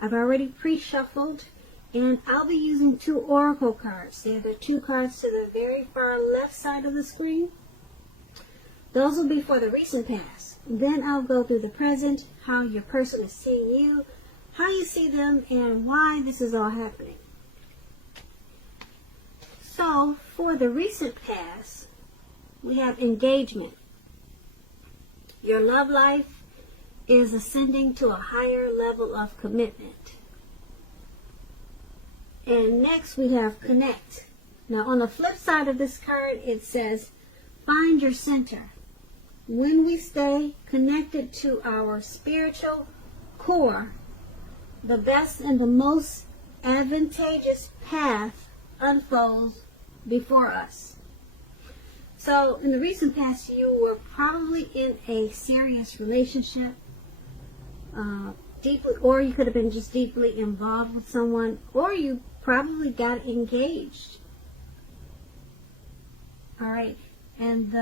I've already pre-shuffled, and I'll be using 2 oracle cards. They're the 2 cards to the very far left side of the screen. Those will be for the recent past. Then I'll go through the present, how your person is seeing you, how you see them, and why this is all happening. So, for the recent past, we have engagement. Your love life is ascending to a higher level of commitment. And next we have connect. Now on the flip side of this card, it says, find your center. When we stay connected to our spiritual core, the best and the most advantageous path unfolds before us. So in the recent past, you were probably in a serious relationship, deeply, or you could have been just deeply involved with someone, or you probably got engaged. All right, and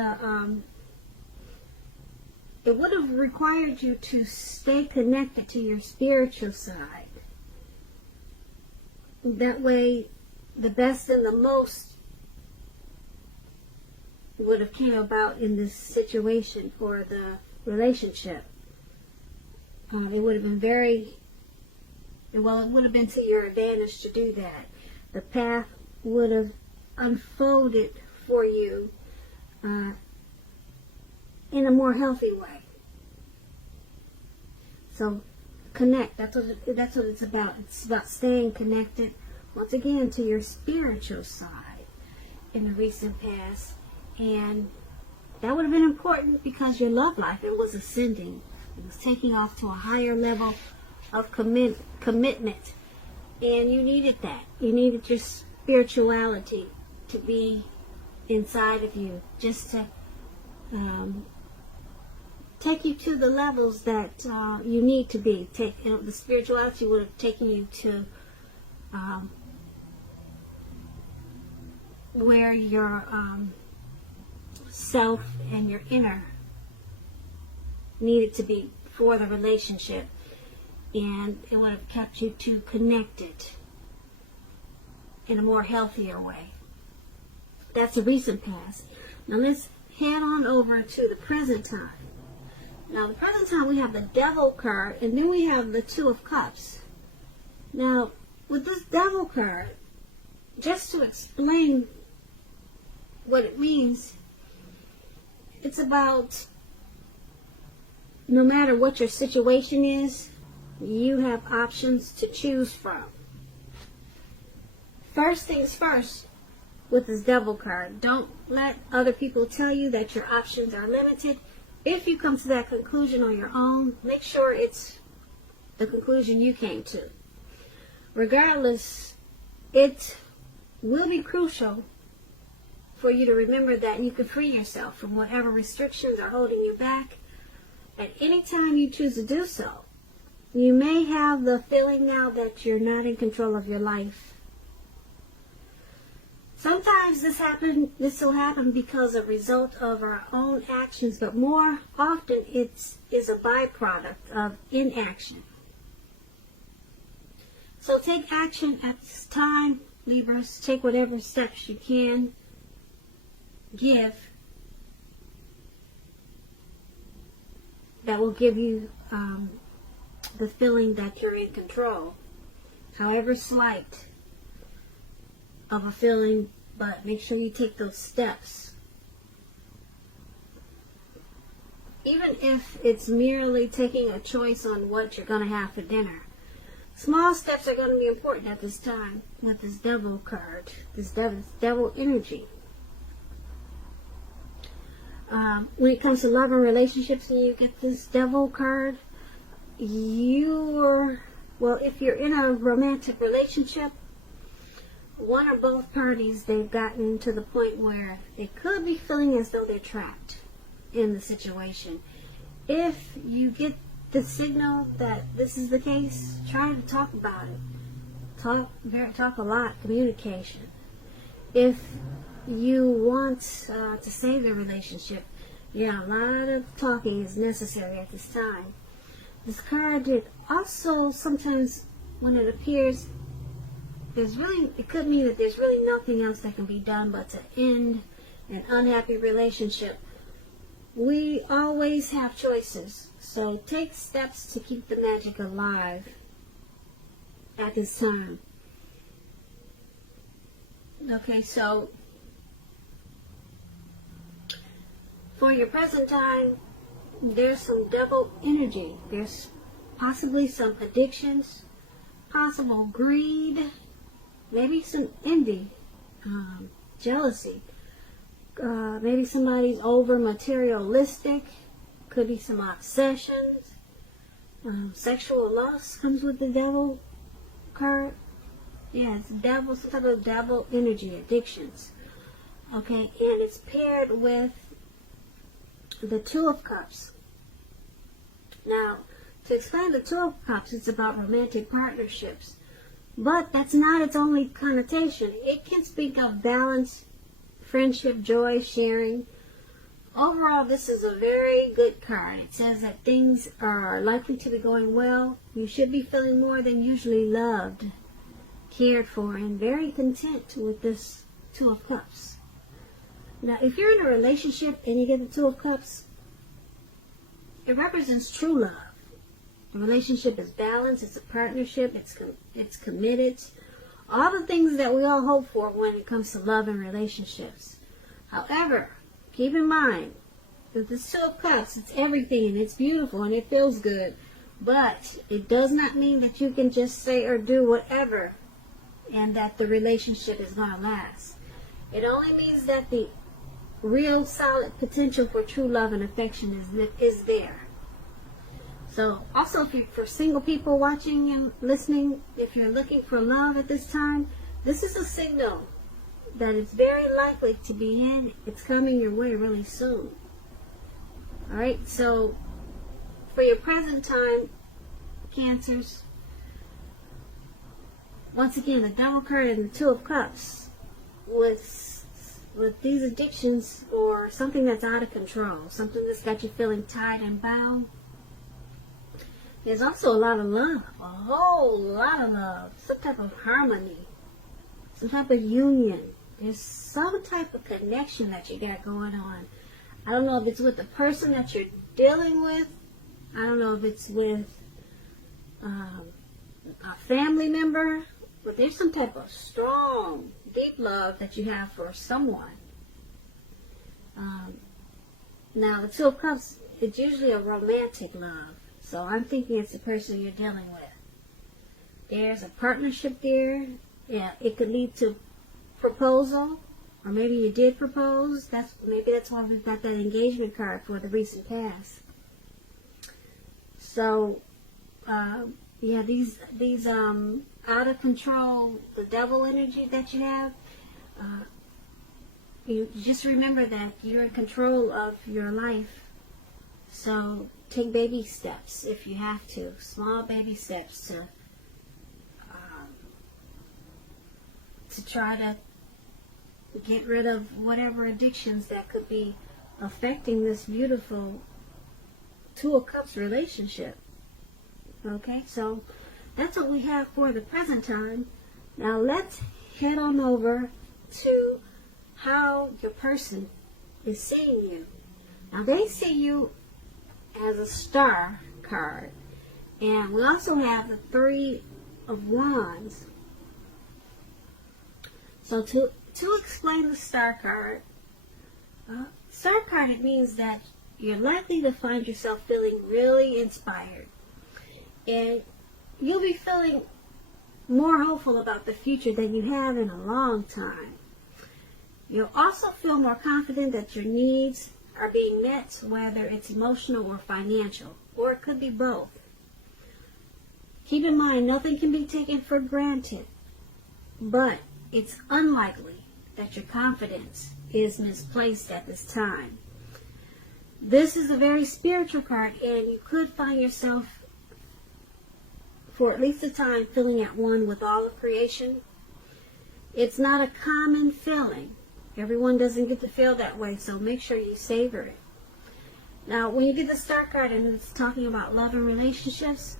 it would have required you to stay connected to your spiritual side. That way, the best and the most would have came about in this situation for the relationship. It would have been it would have been to your advantage to do that. The path would have unfolded for you in a more healthy way. So connect. That's what it's about. It's about staying connected once again to your spiritual side in the recent past. And that would have been important because your love life, it was ascending. It was taking off to a higher level of commitment. And you needed that. You needed your spirituality to be inside of you, just to take you to the levels that you need to be. The spirituality would have taken you to where your self and your inner needed to be for the relationship, and it would have kept you two connected in a more healthier way. That's the recent past. Now let's head on over to the present time. Now the present time, we have the Devil card, and then we have the Two of Cups. Now with this Devil card, just to explain what it means, it's about no matter what your situation is, you have options to choose from. First things first, with this Devil card, don't let other people tell you that your options are limited. If you come to that conclusion on your own, make sure it's the conclusion you came to. Regardless, it will be crucial for you to remember that you can free yourself from whatever restrictions are holding you back at any time you choose to do so. You may have the feeling now that you're not in control of your life. Sometimes this will happen because a result of our own actions, but more often it is a byproduct of inaction. So take action at this time, Libras. Take whatever steps you can give that will give you the feeling that you're in control, however slight of a feeling, but make sure you take those steps. Even if it's merely taking a choice on what you're going to have for dinner. Small steps are going to be important at this time with this Devil card, this devil energy. When it comes to love and relationships and you get this Devil card, if you're in a romantic relationship, one or both parties, they've gotten to the point where they could be feeling as though they're trapped in the situation. If you get the signal that this is the case, try to talk about it. Talk a lot, communication. If you want to save the relationship, a lot of talking is necessary at this time. This card, it also sometimes when it appears, it could mean that there's really nothing else that can be done but to end an unhappy relationship. We always have choices, so take steps to keep the magic alive at this time. Okay, so for your present time, there's some devil energy. There's possibly some addictions, possible greed, maybe some envy, jealousy. Maybe somebody's over materialistic. Could be some obsessions. Sexual lust comes with the devil card. Yeah, it's devil, some type of devil energy, addictions. Okay, and it's paired with the Two of Cups. Now, to explain the Two of Cups, it's about romantic partnerships. But that's not its only connotation. It can speak of balance, friendship, joy, sharing. Overall, this is a very good card. It says that things are likely to be going well. You should be feeling more than usually loved, cared for, and very content with this Two of Cups. Now, if you're in a relationship and you get the Two of Cups, it represents true love. The relationship is balanced, it's a partnership, it's committed. All the things that we all hope for when it comes to love and relationships. However, keep in mind that the Two of Cups, it's everything and it's beautiful and it feels good. But it does not mean that you can just say or do whatever and that the relationship is going to last. It only means that the real solid potential for true love and affection is there. So also, for single people watching and listening, if you're looking for love at this time, this is a signal that it's very likely to be in. It's coming your way really soon. Alright, so for your present time, Cancers, once again, the Devil card and the Two of Cups, with these addictions or something that's out of control, something that's got you feeling tied and bound. There's also a lot of love, a whole lot of love, some type of harmony, some type of union. There's some type of connection that you got going on. I don't know if it's with the person that you're dealing with. I don't know if it's with a family member, but there's some type of strong, deep love that you have for someone. Now, the Two of Cups, it's usually a romantic love. So I'm thinking it's the person you're dealing with. There's a partnership there. Yeah, it could lead to proposal, or maybe you did propose. Maybe that's why we've got that engagement card for the recent past. So, yeah, these out of control, the devil energy that you have. You just remember that you're in control of your life. So take baby steps if you have to, small baby steps to try to get rid of whatever addictions that could be affecting this beautiful Two of Cups relationship. Okay, so that's what we have for the present time. Now let's head on over to how your person is seeing you. Now they see you as a Star card, and we also have the Three of Wands. So to explain the Star card, Star card, it means that you're likely to find yourself feeling really inspired, and you'll be feeling more hopeful about the future than you have in a long time. You'll also feel more confident that your needs are being met, whether it's emotional or financial, or it could be both. Keep in mind, nothing can be taken for granted, but it's unlikely that your confidence is misplaced at this time. This is a very spiritual card, and you could find yourself, for at least a time, feeling at one with all of creation. It's not a common feeling. Everyone doesn't get to feel that way, so make sure you savor it. Now, when you get the Star card and it's talking about love and relationships,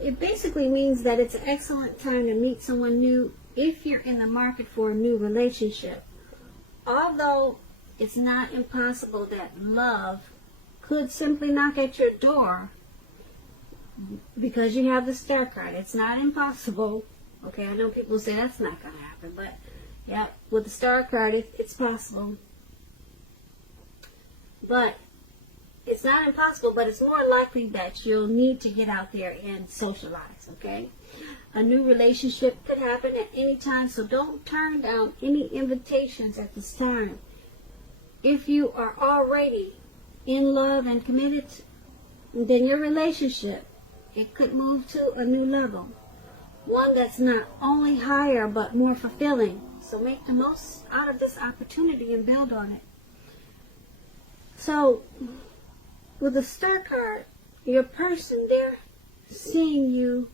it basically means that it's an excellent time to meet someone new if you're in the market for a new relationship. Although it's not impossible that love could simply knock at your door because you have the Star card. It's not impossible. Okay, I know people say that's not going to happen, but yeah, with the Star card, it's possible. But it's not impossible, but it's more likely that you'll need to get out there and socialize, okay? A new relationship could happen at any time, so don't turn down any invitations at this time. If you are already in love and committed, then your relationship, it could move to a new level. One that's not only higher, but more fulfilling. So make the most out of this opportunity and build on it. So, with the Star card, your person, they're seeing you.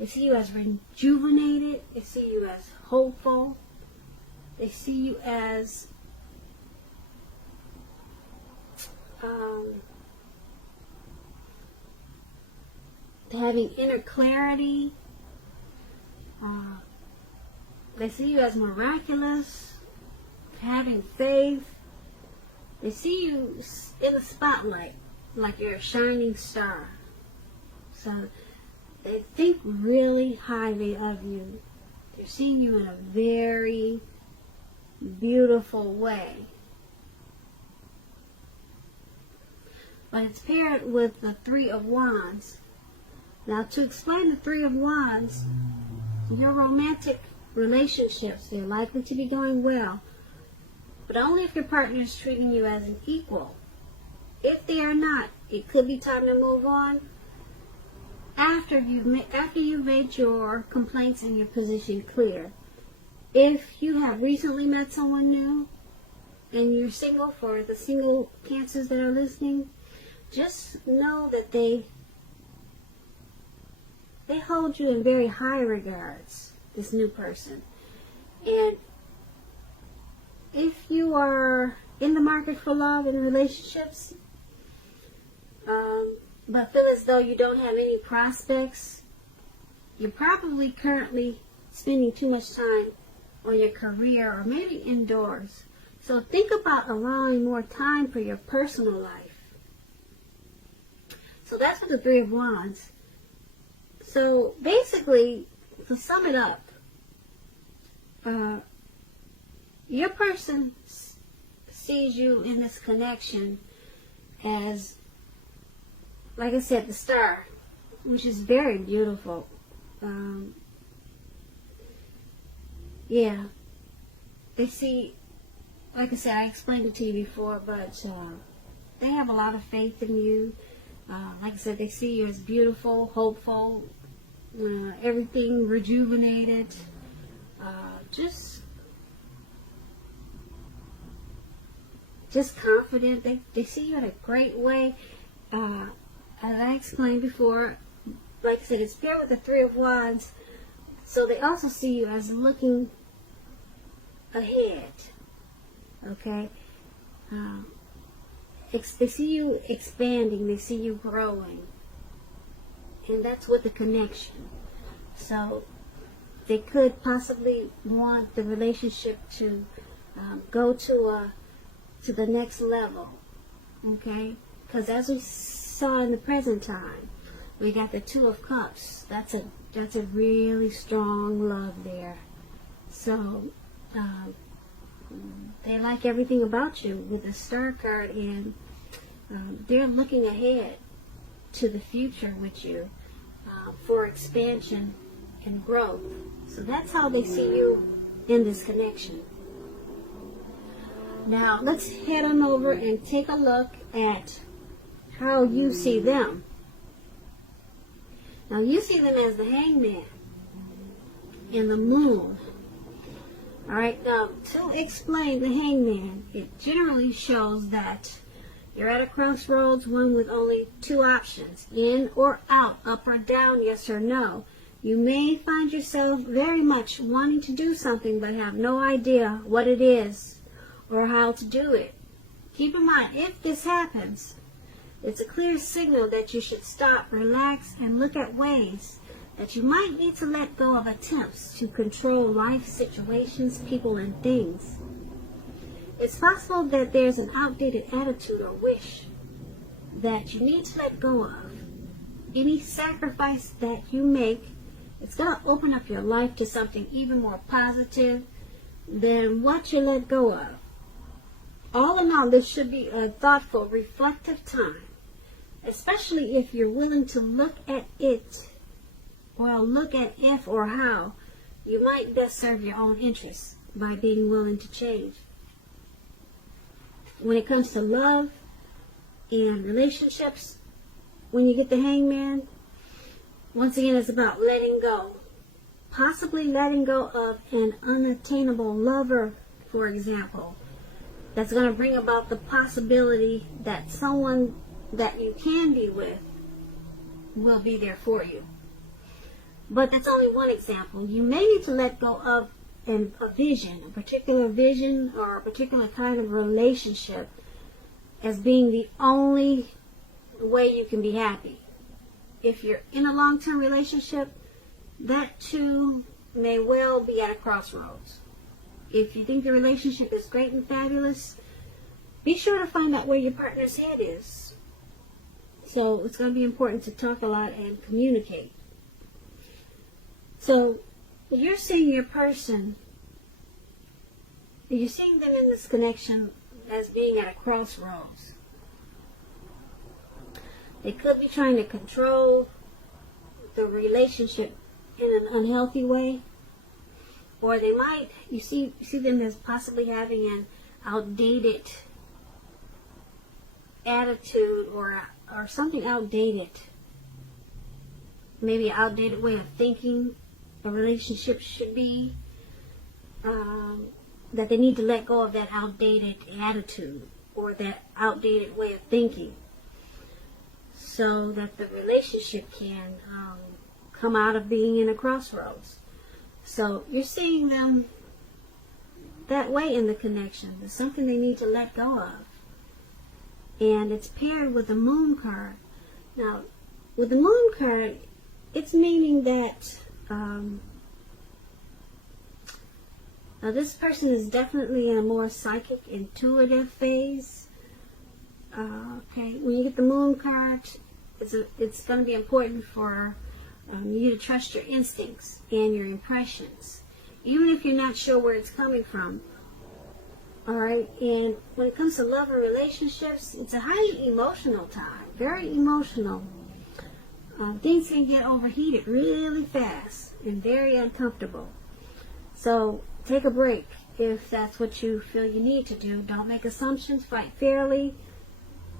They see you as rejuvenated. They see you as hopeful. They see you as having inner clarity. They see you as miraculous, having faith. They see you in the spotlight like you're a shining star. So they think really highly of you. They're seeing you in a very beautiful way. But it's paired with the Three of Wands. Now, to explain the Three of Wands, your romantic relationships, they're likely to be going well, but only if your partner is treating you as an equal. If they are not, it could be time to move on after you've made your complaints and your position clear. If you have recently met someone new and you're single, for the single Cancers that are listening, just know that they hold you in very high regards, this new person. And if you are in the market for love and relationships, but feel as though you don't have any prospects, you're probably currently spending too much time on your career or maybe indoors. So think about allowing more time for your personal life. So that's what the Three of Wands. So basically, to sum it up, your person sees you in this connection as, like I said, the star, which is very beautiful. Yeah, they see, like I said, I explained it to you before, but they have a lot of faith in you. Like I said, they see you as beautiful, hopeful, everything rejuvenated, just confident. They see you in a great way. As I explained before, like I said, it's paired with the Three of Wands, so they also see you as looking ahead. Okay? They see you expanding, they see you growing, and that's with the connection. So they could possibly want the relationship to go to the next level. Okay? Because as we saw in the present time, we got the Two of Cups. That's a really strong love there. So they like everything about you with the Star card, and they're looking ahead to the future with you for expansion and growth. So that's how they see you in this connection. Now let's head on over and take a look at how you see them. Now you see them as the Hangman and the Moon. Alright, now to explain the Hangman, it generally shows that you're at a crossroads, one with only two options, in or out, up or down, yes or no. You may find yourself very much wanting to do something but have no idea what it is or how to do it. Keep in mind, if this happens, It's a clear signal that you should stop, relax, and look at ways that you might need to let go of attempts to control life situations, people, and things. It's possible that there's an outdated attitude or wish that you need to let go of. Any sacrifice that you make, it's going to open up your life to something even more positive than what you let go of. All in all, this should be a thoughtful, reflective time, especially if you're willing to look at it, or look at if or how you might best serve your own interests by being willing to change. When it comes to love and relationships, when you get the Hangman, once again, it's about letting go. Possibly letting go of an unattainable lover, for example, that's going to bring about the possibility that someone that you can be with will be there for you. But that's only one example. You may need to let go of a vision, a particular vision or a particular kind of relationship as being the only way you can be happy. If you're in a long-term relationship, that too may well be at a crossroads. If you think the relationship is great and fabulous, be sure to find out where your partner's head is. So it's going to be important to talk a lot and communicate. So you're seeing your person, you're seeing them in this connection as being at a crossroads. They could be trying to control the relationship in an unhealthy way, or they might, you see them as possibly having an outdated attitude or something outdated, maybe an outdated way of thinking a relationship should be, that they need to let go of that outdated attitude or that outdated way of thinking so that the relationship can come out of being in a crossroads. So you're seeing them that way in the connection. There's something they need to let go of. And it's paired with the Moon card. Now, with the Moon card, it's meaning that now this person is definitely in a more psychic, intuitive phase. Okay, when you get the Moon card, it's going to be important for you to trust your instincts and your impressions, even if you're not sure where it's coming from. Alright, and when it comes to love and relationships, it's a highly emotional time, very emotional. Things can get overheated really fast and very uncomfortable. So take a break if that's what you feel you need to do. Don't make assumptions, fight fairly.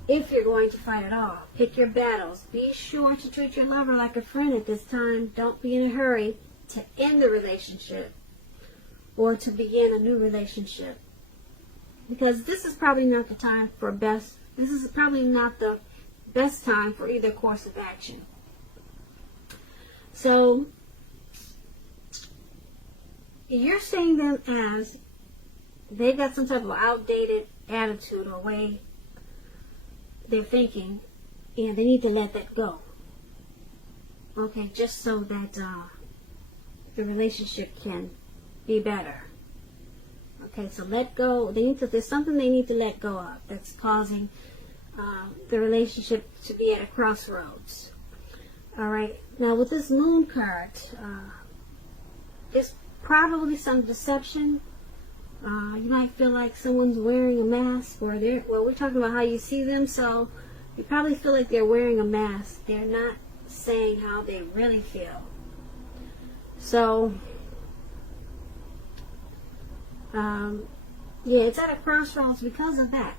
If you're going to fight at all, pick your battles. Be sure to treat your lover like a friend at this time. Don't be in a hurry to end the relationship or to begin a new relationship, because this is probably not the time for this is probably not the best time for either course of action. So you're seeing them as they've got some type of outdated attitude or way they're thinking, and they need to let that go. Okay, just so that the relationship can be better. Okay, so let go. There's something they need to let go of that's causing the relationship to be at a crossroads. All right. Now with this Moon card, there's probably some deception. You might feel like someone's wearing a mask, or we're talking about how you see them, so you probably feel like they're wearing a mask. They're not saying how they really feel. So, yeah, it's at a crossroads because of that.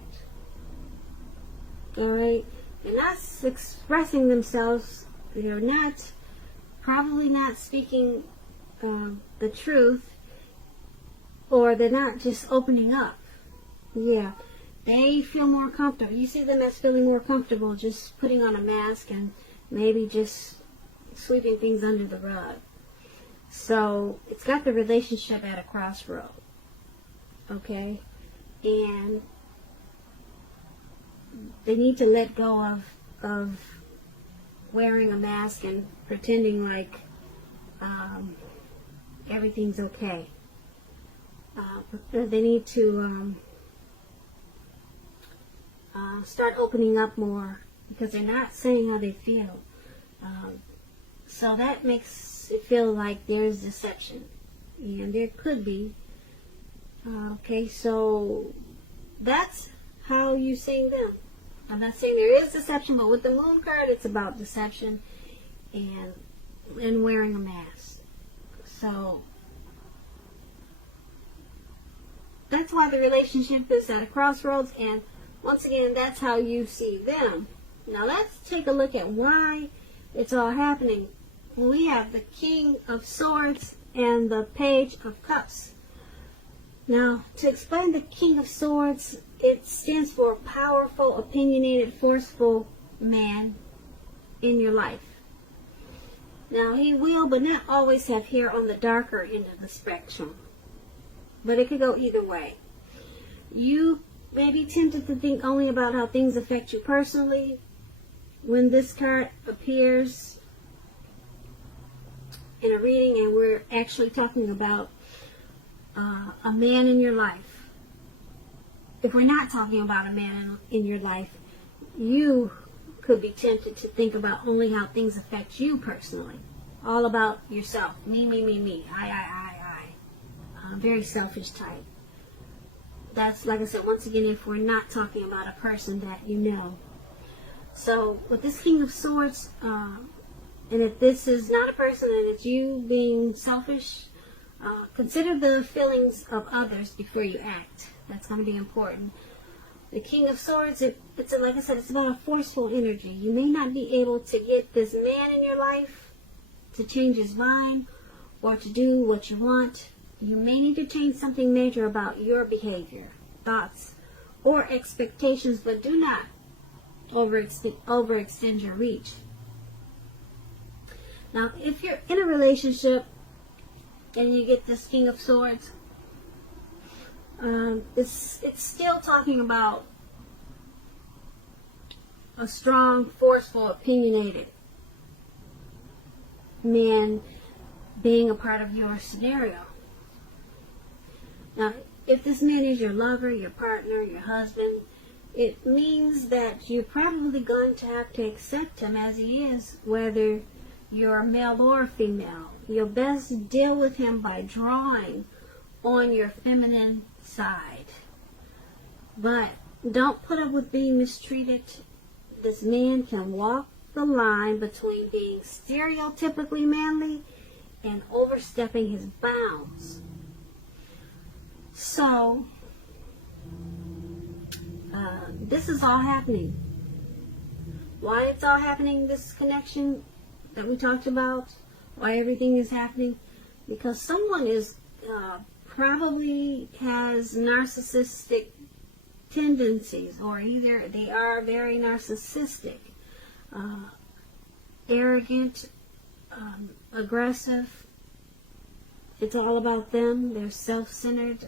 Alright? They're not expressing themselves. They're probably not speaking the truth. Or they're not just opening up. Yeah, they feel more comfortable. You see them as feeling more comfortable just putting on a mask and maybe just sweeping things under the rug. So it's got the relationship at a crossroad. Okay? And they need to let go of of wearing a mask and pretending like everything's okay. They need to start opening up more, because they're not saying how they feel. So that makes it feel like there's deception, and there could be. Okay, so that's how you see them. I'm not saying there is deception, but with the moon card, it's about deception and wearing a mask. So that's why the relationship is at a crossroads, and once again, that's how you see them. Now let's take a look at why it's all happening. We have the King of Swords and the Page of Cups. Now, to explain the King of Swords, it stands for powerful, opinionated, forceful man in your life. Now, he will, but not always, have hair on the darker end of the spectrum. But it could go either way. You may be tempted to think only about how things affect you personally. When this card appears in a reading, and we're actually talking about a man in your life. If we're not talking about a man in your life, you could be tempted to think about only how things affect you personally. All about yourself. Me, me, me, me. I. Very selfish type. That's, like I said, once again, if we're not talking about a person that you know. So, with this King of Swords, and if this is not a person and it's you being selfish, consider the feelings of others before you act. That's going to be important. The King of Swords, it's like I said, it's about a forceful energy. You may not be able to get this man in your life to change his mind or to do what you want. You may need to change something major about your behavior, thoughts, or expectations, but do not overextend your reach. Now, if you're in a relationship and you get this King of Swords, it's still talking about a strong, forceful, opinionated man being a part of your scenario. Now, if this man is your lover, your partner, your husband, it means that you're probably going to have to accept him as he is, whether you're male or female. You'll best deal with him by drawing on your feminine side. But don't put up with being mistreated. This man can walk the line between being stereotypically manly and overstepping his bounds. So, this is all happening. Why it's all happening, this connection that we talked about, why everything is happening? Because someone is probably has narcissistic tendencies, or either they are very narcissistic, arrogant, aggressive. It's all about them. They're self-centered.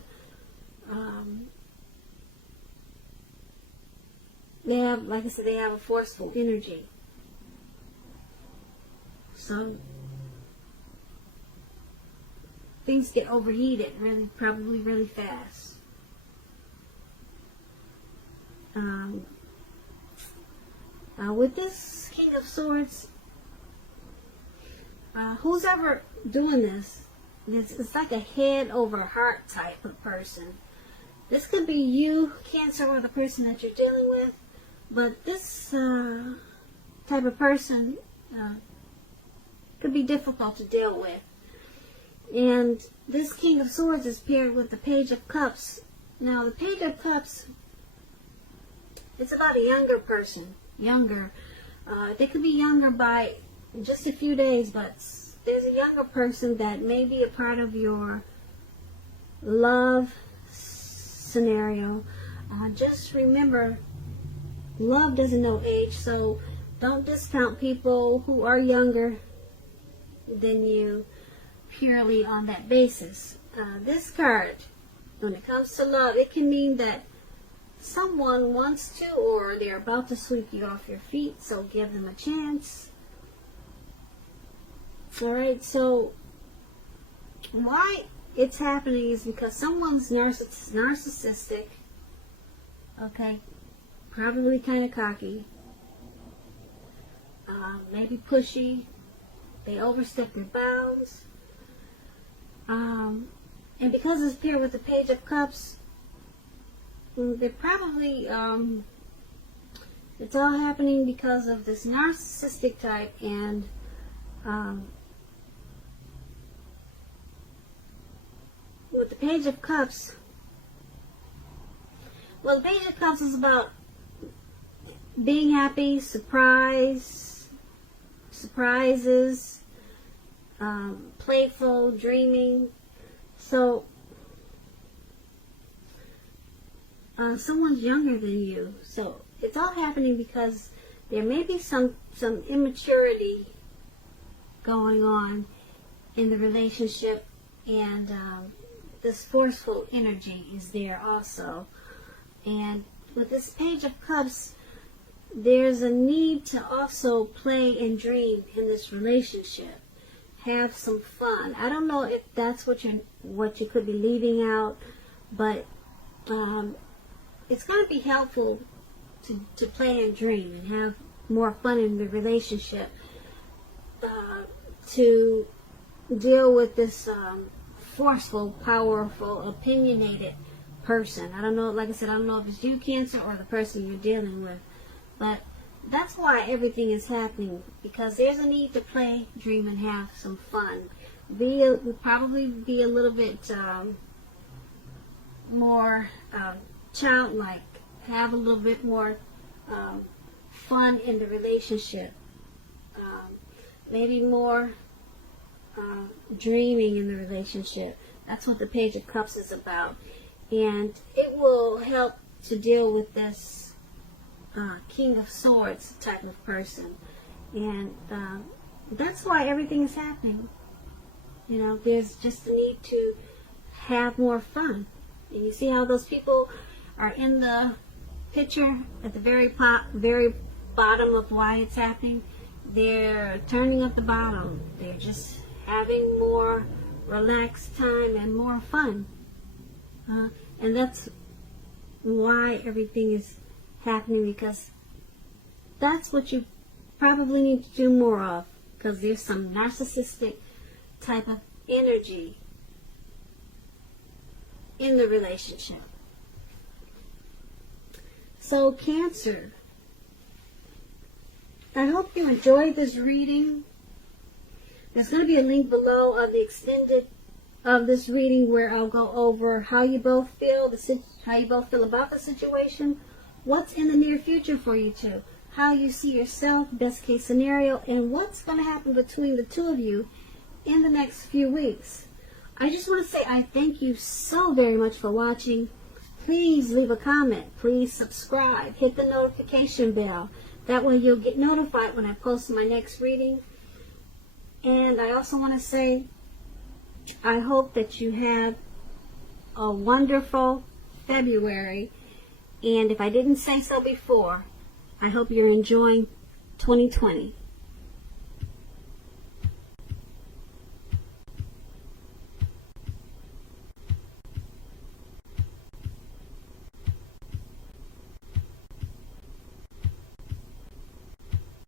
They have, like I said, they have a forceful energy. So things get overheated probably really fast. With this King of Swords, who's ever doing this, it's like a head over heart type of person. This could be you, Cancer, or the person that you're dealing with, but this type of person could be difficult to deal with. And this King of Swords is paired with the Page of Cups. Now, the Page of Cups, it's about a younger person. Younger. They could be younger by just a few days, but there's a younger person that may be a part of your love scenario. Just remember, love doesn't know age, so don't discount people who are younger than you purely on that basis. This card, when it comes to love, it can mean that someone wants to, or they're about to sweep you off your feet, so give them a chance. Alright, so why it's happening is because someone's narcissistic, okay, probably kind of cocky, maybe pushy, they overstep their bounds, and because it's paired with the Page of Cups, they're probably, it's all happening because of this narcissistic type, and with the Page of Cups, well, the Page of Cups is about being happy, surprises, playful, dreaming. So, someone's younger than you. So, it's all happening because there may be some immaturity going on in the relationship, and this forceful energy is there also. And with this Page of Cups, there's a need to also play and dream in this relationship. Have some fun. I don't know if that's what you could be leaving out, but it's going to be helpful to play and dream and have more fun in the relationship, to deal with this forceful, powerful, opinionated person. I don't know, like I said, I don't know if it's you, Cancer, or the person you're dealing with, but that's why everything is happening, because there's a need to play, dream, and have some fun. Probably be a little bit more childlike, have a little bit more fun in the relationship, maybe more dreaming in the relationship. That's what the Page of Cups is about, and it will help to deal with this King of Swords type of person, and that's why everything is happening. You know, there's just a need to have more fun. And you see how those people are in the picture at the very bottom of why it's happening? They're turning up the bottom. They're just having more relaxed time and more fun. And that's why everything is happening, because that's what you probably need to do more of, because there's some narcissistic type of energy in the relationship. So, Cancer, I hope you enjoyed this reading. There's going to be a link below of the extended of this reading where I'll go over how you both feel, how you both feel about the situation, what's in the near future for you two, how you see yourself, best case scenario, and what's going to happen between the two of you in the next few weeks. I just want to say I thank you so very much for watching. Please leave a comment. Please subscribe. Hit the notification bell. That way you'll get notified when I post my next reading. And I also want to say I hope that you have a wonderful February. And if I didn't say so before, I hope you're enjoying 2020.